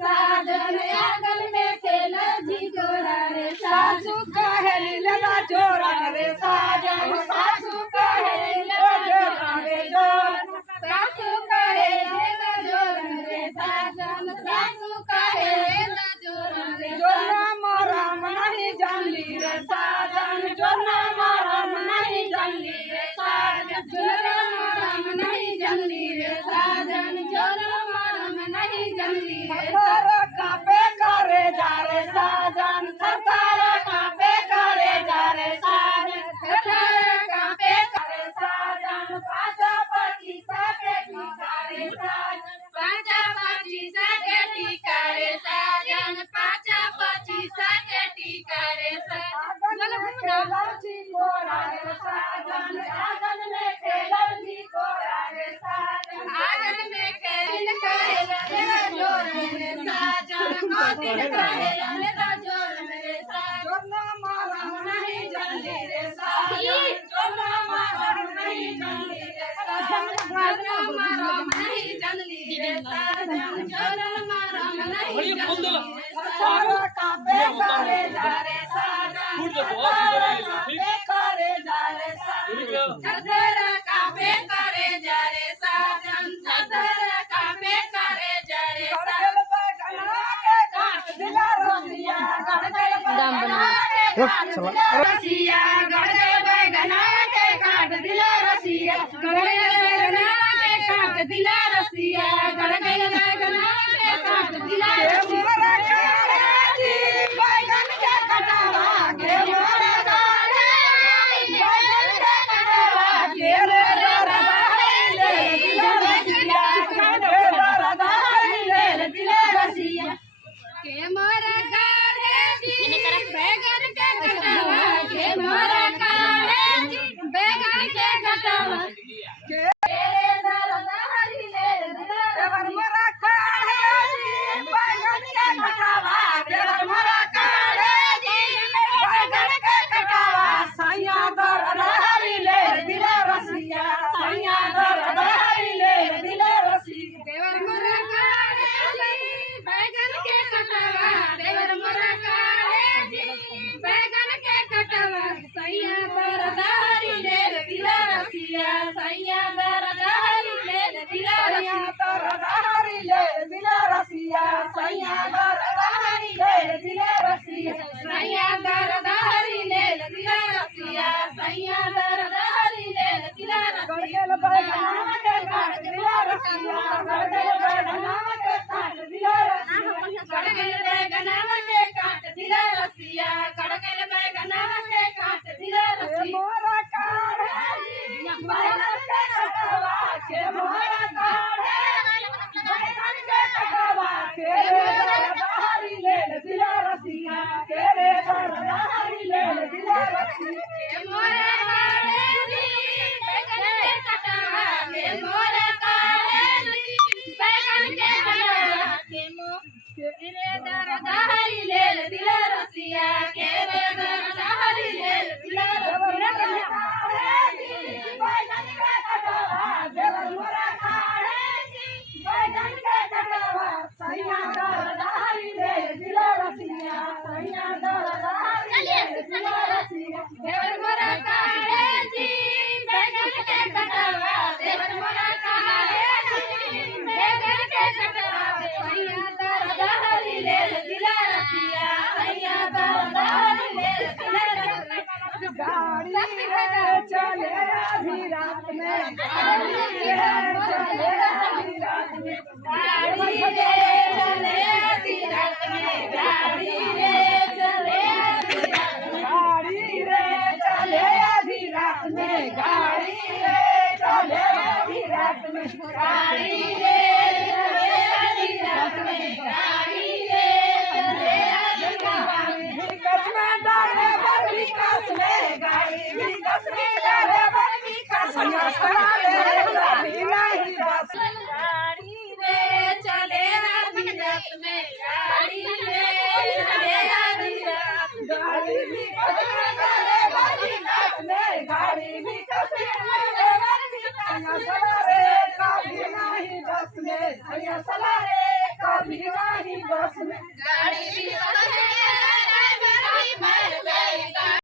साजन आंगन में खेल झिकोरा रे सासू कहेली लगा जोरा रे साजन सासू कहेली लगा जोरा रे जोर सासू कहेली लगा जोरा रे साजन सासू कहेली लगा जोरा रे जोरा मरम नहीं जानली रे साजन जोरा मरम नहीं जानली रे साजन जोरा मरम नहीं जानली रे साजन जोरा मरम नहीं जानली रे कापे करे जा रे साजन सरकार कापे करे जा रे साजन कापे करे साजन पाचा पाची साके टिकारे साजन पाचा पाची साके टिकारे साजन पाचा पाची साके टिकारे साजन खेलौजी कोरा रे साजन आंगन में खेलौजी कोरा रे साजन आंगन में खेल करे रे जोर रे साजन कोतिन करे रे जोर रे साजन मारम नहीं जानली रे साजन जोना मारम नहीं जानली रे साजन जोना मारम नहीं जानली रे साजन जोना मारम नहीं जानली सारा कापे करे जा रे साजन कापे करे जा रे साजन धरा कापे करे जा रे साजन धरा कापे करे जा रे साजन रसिया गड़गड़ बैगना के काट दिला रसिया गड़गड़ बैगना के काट दिला रसिया गड़गड़ बैगना के काट दिला रसिया बैगन के कटावा के मोरा गाढ़े बैगन के कटावा के रे ले दिला रसिया के ले दिला रसिया के मोरा गाढ़े जी बैगन के कटावा के मोरा गाढ़े जी बैगन के कटावा के रे दरदारी ले देवर मोरा गाढ़े जी बैगन के कटावा देवर मोरा गाढ़े जी बैगन के कटावा सैया दरदारी ले दिला रसिया सैया दरदारी ले दिला रसिया देवर मोरा गाढ़े जी बैगन के कटावा देवर मोरा गाढ़े जी बैगन के कटावा सैया दरदारी ले दिला रसिया सैया दरदारी ले दिला रसिया सैया दरदारी ले दिला रसिया सैया दरदारी ले दिला रसिया सैया दरदारी ले दिला रसिया गड़गड़ बैगना के काट दिला रसिया गड़गड़ बैगना के काट दिला रसिया गड़गड़ बैगना के काट दिला रसिया गड़गड़ बैगना के काट दिला रसिया मोरा काढ़े बैगन के कटावा के मोरा काढ़े बैगन के कटावा के रे दरदारी ले दिला रसिया के रे दरदारी ले दिला रसिया के मोरा काढ़े जी बैगन के कटावा के मोरा काढ़े जी बैगन के कटावा के रे दरदारी ले दिला रसिया के रे दरदारी ले दिला रसिया बैगन के कटावा देवर मोरा काढ़े जी बैगन के कटावा सैया दरदारी ले दिला रसिया सैया दरदारी ले दिला रसिया देवर मोरा काढ़े जी बैगन के कटावा देवर मोरा काढ़े जी बैगन के कटावा सैया दरदारी ले दिला रसिया सैया दरदारी ले दिला रसिया गाड़ी चले आधी रात में गाड़ी चले आधी रात में गाड़ी चले आधी रात में गाड़ी चले आधी रात में गाड़ी चले आधी रात में गाड़ी चले आधी रात में गाड़ी चले आधी रात में गाड़ी चले आधी रात में विकास में डाले बर विकास में गाड़ी विकास में डाले बर विकास में गाड़ी नहीं बस गाड़ी रे चले आधी रात में गाड़ी रे चले आधी रात गाड़ी विकास में डाले बर विकास में गाड़ी विकास में डाले बर विकास में कभी नहीं बस में सलारे कभी नहीं ગાડી બી તો